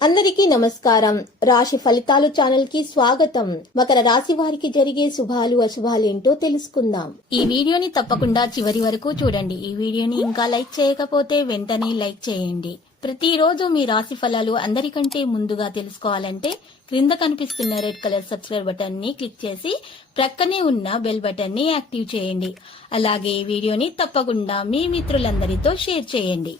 అందరికీ నమస్కారం. రాశి ఫలితాలు ఛానల్ కి స్వాగతం. మకర రాశి వారికి జరిగే శుభాలు అశుభాలు ఏంటో తెలుసుకుందాం. ఈ వీడియోని తప్పకుండా చివరి వరకు చూడండి. ఈ వీడియోని ఇంకా లైక్ చేయకపోతే వెంటనే లైక్ చేయండి. ప్రతిరోజు మీ రాశి ఫలాలు అందరికంటే ముందుగా తెలుసుకోవాలంటే క్రింద కనిపిస్తున్న రెడ్ కలర్ సబ్స్క్రైబ్ బటన్ ని క్లిక్ చేసి ప్రక్కనే ఉన్న బెల్ బటన్ ని యాక్టివ్ చేయండి. అలాగే ఈ వీడియోని తప్పకుండా మీ మిత్రులందరితో షేర్ చేయండి.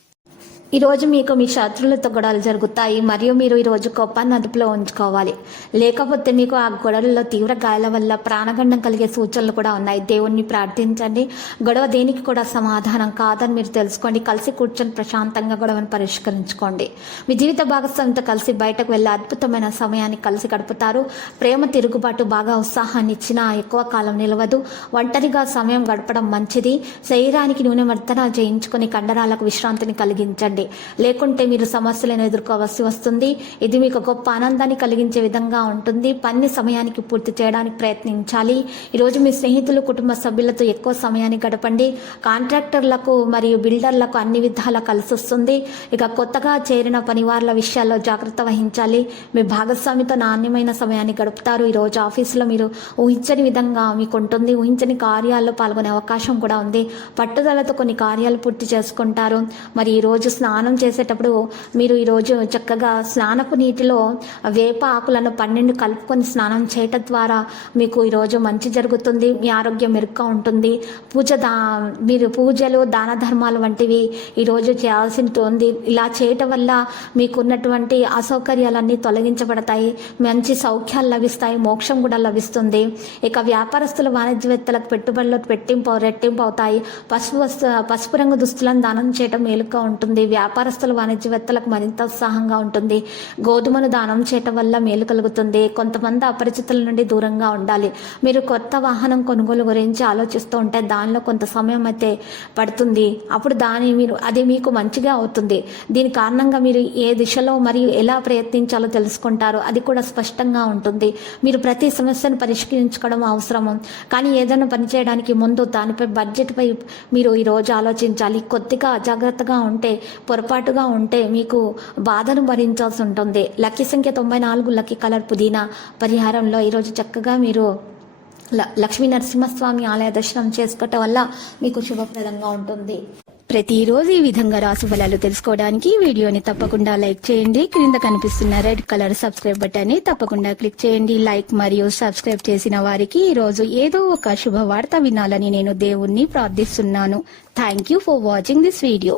ఈ రోజు మీకు మీ శత్రువులతో గొడవలు జరుగుతాయి మరియు మీరు ఈ రోజు కోపాన్ని అదుపులో ఉంచుకోవాలి. లేకపోతే మీకు ఆ గొడవల్లో తీవ్ర గాయాల వల్ల ప్రాణగండం కలిగే సూచనలు కూడా ఉన్నాయి. దేవుణ్ణి ప్రార్థించండి. గొడవ దేనికి కూడా సమాధానం కాదని మీరు తెలుసుకోండి. కలిసి కూర్చొని ప్రశాంతంగా గొడవను పరిష్కరించుకోండి. మీ జీవిత భాగస్వామితో కలిసి బయటకు వెళ్ళే అద్భుతమైన సమయాన్ని కలిసి గడుపుతారు. ప్రేమ తిరుగుబాటు బాగా ఉత్సాహాన్ని ఇచ్చినా ఎక్కువ కాలం నిలవదు. ఒంటరిగా సమయం గడపడం మంచిది. శరీరానికి నూనె వర్తన చేయించుకుని కండరాలకు విశ్రాంతిని కలిగించండి. లేకుంటే మీరు సమస్యలను ఎదుర్కోవాల్సి వస్తుంది. ఇది మీకు గొప్ప ఆనందాన్ని కలిగించే విధంగా ఉంటుంది. పని సమయానికి పూర్తి చేయడానికి ప్రయత్నించాలి. ఈరోజు మీ స్నేహితులు కుటుంబ సభ్యులతో ఎక్కువ సమయాన్ని గడపండి. కాంట్రాక్టర్లకు మరియు బిల్డర్లకు అన్ని విధాలా కలిసి వస్తుంది. ఇక కొత్తగా చేరిన పనివార్ల విషయాల్లో జాగ్రత్త వహించాలి. మీ భాగస్వామితో నాణ్యమైన సమయాన్ని గడుపుతారు. ఈరోజు ఆఫీసులో మీరు ఊహించని విధంగా మీకు ఉంటుంది. ఊహించని కార్యాల్లో పాల్గొనే అవకాశం కూడా ఉంది. పట్టుదలతో కొన్ని కార్యాలు పూర్తి చేసుకుంటారు. మరి ఈరోజు స్నానం చేసేటప్పుడు మీరు ఈరోజు చక్కగా స్నానపు నీటిలో వేప ఆకులను 12 కలుపుకొని స్నానం చేయటం ద్వారా మీకు ఈరోజు మంచి జరుగుతుంది. మీ ఆరోగ్యం మెరుగ్గా ఉంటుంది. మీరు పూజలు దాన ధర్మాలు వంటివి ఈరోజు చేయాల్సి ఉంటుంది. ఇలా చేయటం వల్ల మీకు ఉన్నటువంటి అసౌకర్యాలన్నీ తొలగించబడతాయి. మంచి సౌఖ్యాలు లభిస్తాయి. మోక్షం కూడా లభిస్తుంది. ఇక వ్యాపారస్తుల వాణిజ్యవేత్తలకు పెట్టుబడులు రెట్టింపు అవుతాయి. పసుపు రంగు దుస్తులను దానం చేయటం మేలుగా ఉంటుంది. వ్యాపారస్తుల వాణిజ్యవేత్తలకు మరింత ఉత్సాహంగా ఉంటుంది. గోధుమను దానం చేయటం వల్ల మేలు కలుగుతుంది. కొంతమంది అపరిచితుల నుండి దూరంగా ఉండాలి. మీరు కొత్త వాహనం కొనుగోలు గురించి ఆలోచిస్తూ ఉంటే దానిలో కొంత సమయం అయితే పడుతుంది. అప్పుడు అది మీకు మంచిగా అవుతుంది. దీని కారణంగా మీరు ఏ దిశలో మరియు ఎలా ప్రయత్నించాలో తెలుసుకుంటారు. అది కూడా స్పష్టంగా ఉంటుంది. మీరు ప్రతి సమస్యను పరిష్కరించుకోవడం అవసరము. కానీ ఏదైనా పని చేయడానికి ముందు దానిపై బడ్జెట్పై మీరు ఈరోజు ఆలోచించాలి. కొద్దిగా అజాగ్రత్తగా ఉంటే పొరపాటుగా ఉంటే మీకు బాధను భరించాల్సి ఉంటుంది. లక్కీ సంఖ్య 94, లక్కీ కలర్ పుదీనా. పరిహారంలో ఈరోజు చక్కగా మీరు లక్ష్మీ నరసింహస్వామి ఆలయ దర్శనం చేసుకోవటం వల్ల మీకు శుభప్రదంగా ఉంటుంది. ప్రతిరోజు ఈ విధంగా రాశి ఫలాలు తెలుసుకోవడానికి వీడియోని తప్పకుండా లైక్ చేయండి. క్రింద కనిపిస్తున్న రెడ్ కలర్ సబ్స్క్రైబ్ బటన్ ని తప్పకుండా క్లిక్ చేయండి. లైక్ మరియు సబ్స్క్రైబ్ చేసిన వారికి ఈ రోజు ఏదో ఒక శుభవార్త వినాలని నేను దేవుణ్ణి ప్రార్థిస్తున్నాను. Thank you for watching this video.